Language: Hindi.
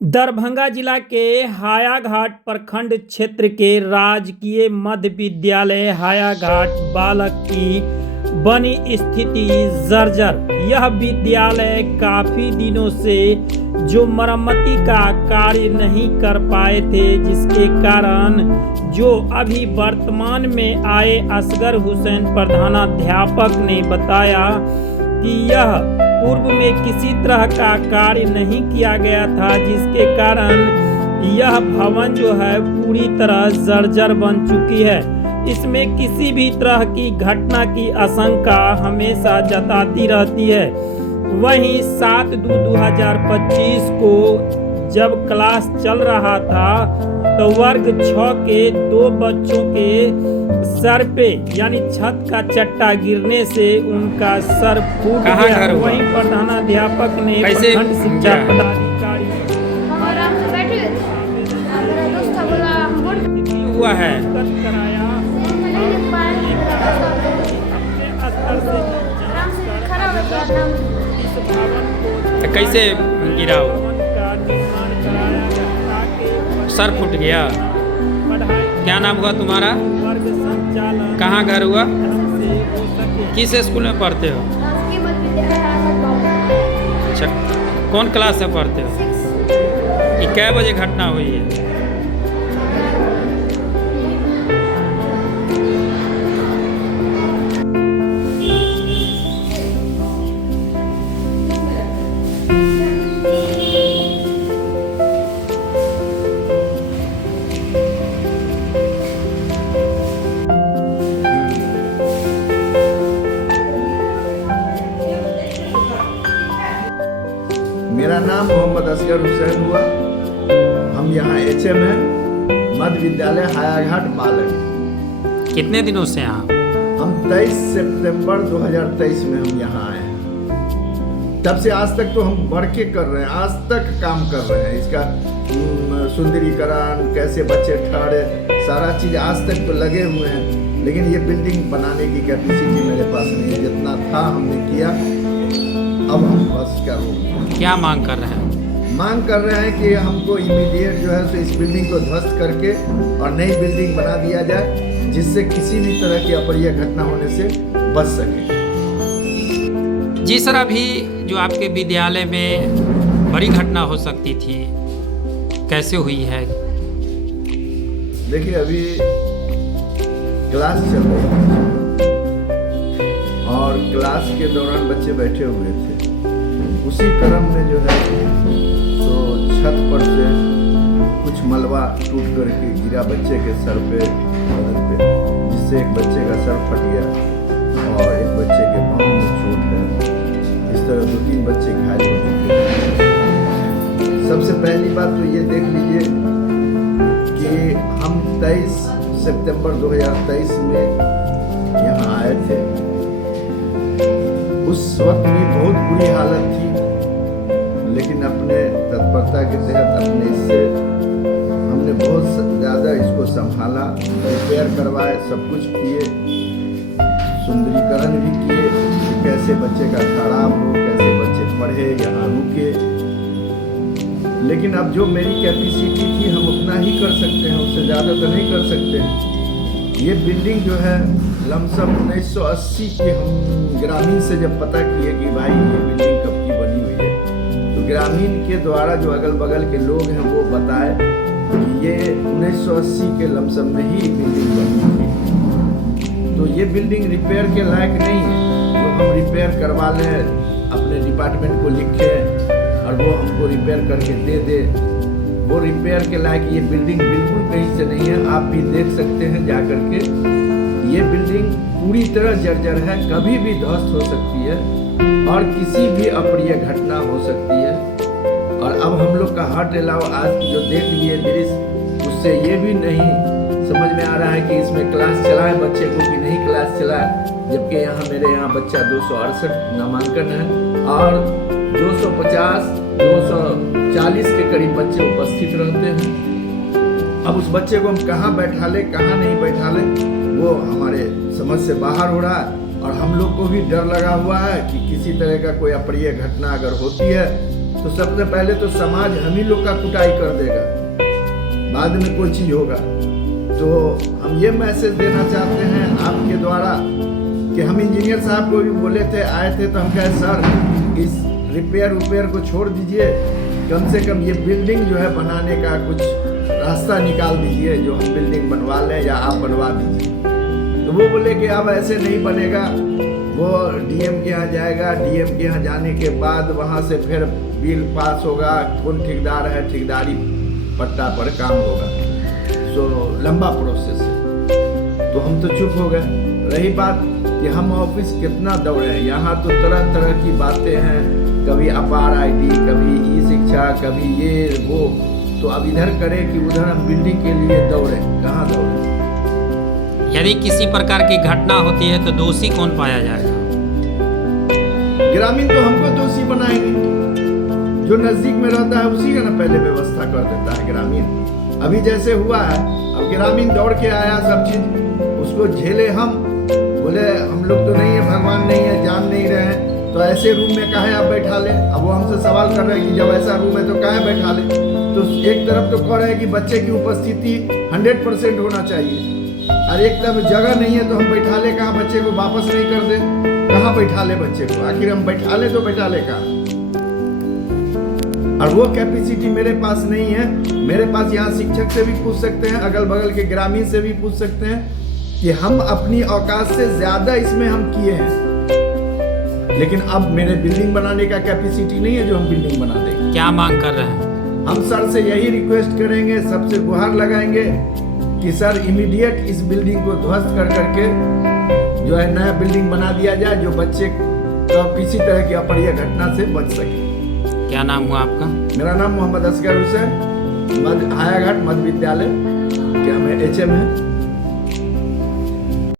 दरभंगा जिला के हायाघाट प्रखंड क्षेत्र के राजकीय मध्य विद्यालय हायाघाट बालक की बनी स्थिति जर्जर। यह विद्यालय काफी दिनों से जो मरम्मती का कार्य नहीं कर पाए थे, जिसके कारण जो अभी वर्तमान में आए असगर हुसैन प्रधानाध्यापक ने बताया कि यह पूर्व में किसी तरह का कार्य नहीं किया गया था, जिसके कारण यह भवन जो है पूरी तरह जर्जर बन चुकी है। इसमें किसी भी तरह की घटना की आशंका हमेशा जताती रहती है। वहीं 7/2/2025 को जब क्लास चल रहा था तो वर्ग 6 के 2 बच्चों के सर पे यानी छत का चट्टा गिरने से उनका सर फूट गया। वहीं प्रधानाध्यापक ने प्रखंड शिक्षा पदाधिकारी हुआ है कराया अपने स्तर से इस भवन को कैसे गिरा हो? भवन का निर्माण कराया ताकि सर फूट गया। पढ़ाई क्या नाम हुआ तुम्हारा? वर्ग संचालन कहाँ घर हुआ? ढंग से हो सके। किस स्कूल में पढ़ते हो? अच्छा, कौन क्लास में पढ़ते हो? ये कै बजे घटना हुई है? मेरा नाम मोहम्मद असगर हुसैन हुआ। हम यहाँ HM हैं, मध्य विद्यालय हायाघाट बालक। कितने दिनों से यहाँ? हम 23 सितंबर 2023 में हम यहाँ आए हैं। तब से आज तक तो हम बढ़ के कर रहे हैं, आज तक काम कर रहे हैं। इसका सुंदरीकरण, कैसे बच्चे ठहरे, सारा चीज आज तक तो लगे हुए हैं। लेकिन ये बिल्डिंग बनाने की कैपेसिटी मेरे पास नहीं है। जितना था हमने किया, अब हम बस क्या रोक। क्या मांग कर रहे हैं? मांग कर रहे हैं कि हमको इमीडिएट जो है सो इस बिल्डिंग को ध्वस्त करके और नई बिल्डिंग बना दिया जाए, जिससे किसी भी तरह की अप्रिय घटना होने से बच सके। जी सर, अभी जो आपके विद्यालय में बड़ी घटना हो सकती थी, कैसे हुई है? देखिए, अभी क्लास चल रही है और क्लास के दौरान बच्चे बैठे हुए थे। उसी क्रम में जो है तो छत पर से कुछ मलबा टूट करके गिरा बच्चे के सर पे, बदन पे, जिससे एक बच्चे का सर फट गया और एक बच्चे के पाँव में चोट है। इस तरह 2-3 बच्चे घायल हो चुके हैं। सबसे पहली बात तो ये देख लीजिए कि हम 23 सितंबर 2023 में यहाँ आए थे। उस वक्त भी बहुत बुरी हालत थी, लेकिन अपने तत्परता के तहत हमने बहुत ज़्यादा इसको संभाला, रिपेयर करवाए, सब कुछ किए, सुंदरीकरण भी किए कि कैसे बच्चे का खराब हो, कैसे बच्चे पढ़े, यहाँ रुके। लेकिन अब जो मेरी कैपेसिटी थी हम उतना ही कर सकते हैं, उससे ज़्यादा तो नहीं कर सकते हैं। ये बिल्डिंग जो है लमसम 1980 के हम ग्रामीण से जब पता किए कि भाई ये बिल्डिंग कब की बनी हुई है, तो ग्रामीण के द्वारा जो अगल बगल के लोग हैं वो बताए कि ये 1980 के लमसम में ही बिल्डिंग बनी थी। तो ये बिल्डिंग रिपेयर के लायक नहीं है। तो हम रिपेयर करवा लें, अपने डिपार्टमेंट को लिखें और वो हमको रिपेयर करके दे दे। वो रिपेयर के लायक ये बिल्डिंग बिल्कुल कहीं से नहीं है। आप भी देख सकते हैं जा करके, ये बिल्डिंग पूरी तरह जर्जर है, कभी भी ध्वस्त हो सकती है और किसी भी अप्रिय घटना हो सकती है। और अब हम लोग का हट अलावा आज जो देख लिए दृश्य, उससे ये भी नहीं समझ में आ रहा है कि इसमें क्लास चलाए बच्चे को कि नहीं क्लास चलाए। जबकि यहाँ मेरे यहाँ बच्चा 268 नामांकन है और 250, 240 के करीब बच्चे उपस्थित रहते हैं। अब उस बच्चे को हम कहाँ बैठा ले, कहाँ नहीं बैठा ले, वो हमारे समझ से बाहर हो रहा है। और हम लोग को भी डर लगा हुआ है कि किसी तरह का कोई अप्रिय घटना अगर होती है तो सबसे पहले तो समाज हम ही लोग का कुटाई कर देगा, बाद में कोई चीज होगा। तो हम ये मैसेज देना चाहते हैं आपके द्वारा कि हम इंजीनियर साहब को भी बोले थे, आए थे, तो हम कहे सर इस रिपेयर को छोड़ दीजिए, कम से कम ये बिल्डिंग जो है बनाने का कुछ रास्ता निकाल दीजिए, जो हम बिल्डिंग बनवा लें या आप बनवा दीजिए। तो वो बोले कि अब ऐसे नहीं बनेगा, वो डीएम के यहाँ जाएगा, डीएम के यहाँ जाने के बाद वहाँ से फिर बिल पास होगा, कौन ठेकेदार है, ठेकेदारी पट्टा पर काम होगा, तो लंबा प्रोसेस है। तो हम तो चुप हो गए। रही बात कि हम ऑफिस कितना दौड़े हैं, यहाँ तो तरह तरह की बातें हैं, कभी अपार आईडी, कभी ई शिक्षा, कभी ये वो, तो अब इधर करें कि उधर हम बिल्डिंग के लिए दौड़े, कहाँ दौड़े। यदि किसी प्रकार की घटना होती है तो दोषी कौन पाया जाएगा? ग्रामीण तो हमको दोषी बनाएंगे, जो नजदीक में रहता है उसी का ना पहले व्यवस्था कर देता है ग्रामीण। अभी जैसे हुआ है, अब ग्रामीण दौड़ के आया, सब चीज उसको झेले हम, बोले हम लोग तो नहीं है, भगवान नहीं है, जान नहीं रहे हैं, तो ऐसे रूम में काहे आप बैठा ले। अब वो हमसे सवाल कर रहे हैं कि जब ऐसा रूम है तो काहे बैठा ले। तो एक तरफ तो कह रहे हैं कि बच्चे की उपस्थिति 100% होना चाहिए, और एक तरफ जगह नहीं है तो हम बैठा ले कहाँ, बच्चे को वापस नहीं कर दे, कहाँ बैठा ले बच्चे को, आखिर हम बैठा ले तो बैठा ले कहाँ। और वो कैपेसिटी मेरे पास नहीं है। मेरे पास यहाँ शिक्षक से भी पूछ सकते हैं, अगल बगल के ग्रामीण से भी पूछ सकते हैं कि हम अपनी औकात से ज्यादा इसमें हम किए हैं, लेकिन अब मेरे बिल्डिंग बनाने का कैपेसिटी नहीं है जो हम बिल्डिंग बना देंगे। क्या मांग कर रहे हैं? हम सर से यही रिक्वेस्ट करेंगे, सबसे गुहार लगाएंगे कि सर इमीडिएट इस बिल्डिंग को ध्वस्त कर करके जो है नया बिल्डिंग बना दिया जाए, जो बच्चे तो किसी तरह की अप्रिय घटना से बच सके। क्या नाम हुआ आपका? मेरा नाम मोहम्मद असगर हुसैन, हायाघाट मध्य विद्यालय, क्या मैं HM है।